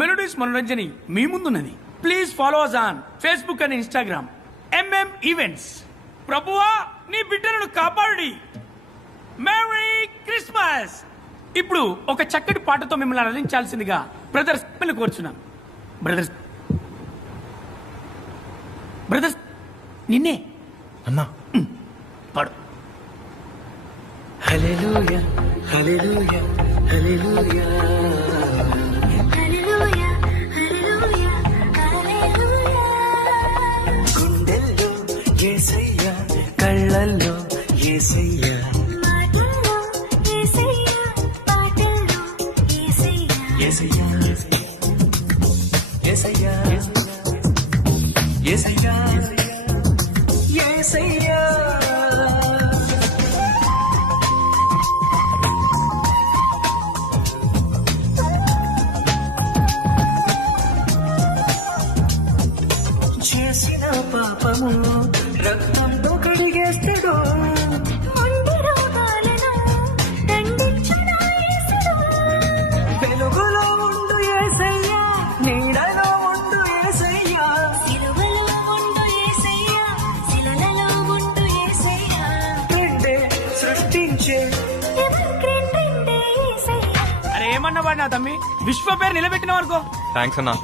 Melodies Manoranjani మీ ముందున్నది. Please follow us on Facebook and Instagram MM events. ప్రభువా నీ బిడ్డలను కాపాడి. Merry Christmas. ఇప్పుడు ఒక చక్కటి పాటతో మిమ్మల్ని అలరించాల్సిందిగా బ్రదర్స్ కోరుచున్నాను. బ్రదర్స్ బ్రదర్స్ నిన్నే అన్నా పాడు. హల్లెలూయా హల్లెలూయా హల్లెలూయా హల్లెలూయా హల్లెలూయా హల్లెలూయా. గుండెల్లో యేసయ్యా కళ్ళల్లో యేసయ్యా మాటల్లో యేసయ్యా పాటల్లో యేసయ్యా. యేసయ్యా యేసయ్యా యేసయ్యా యేసయ్యా చేసిన పాపము రక్తంతో కడిగేస్తాడు. మొండి రోగాలను దండించునా యేసుడు. వెలుగులో ఉండు యేసయ్యా నీడలో ఉండు యేసయ్యా సిలువలో ఉండు యేసయ్యా శిలలలో ఉండు యేసయ్యా. నిండే సృష్టించే ఎవరిగ్రీన్ రెండే యేసయ్యా. అరే ఏమన్నా వాడినా తమ్మి, విశ్వ పేరు నిలబెట్టిన వరకు థ్యాంక్స్ అన్నా.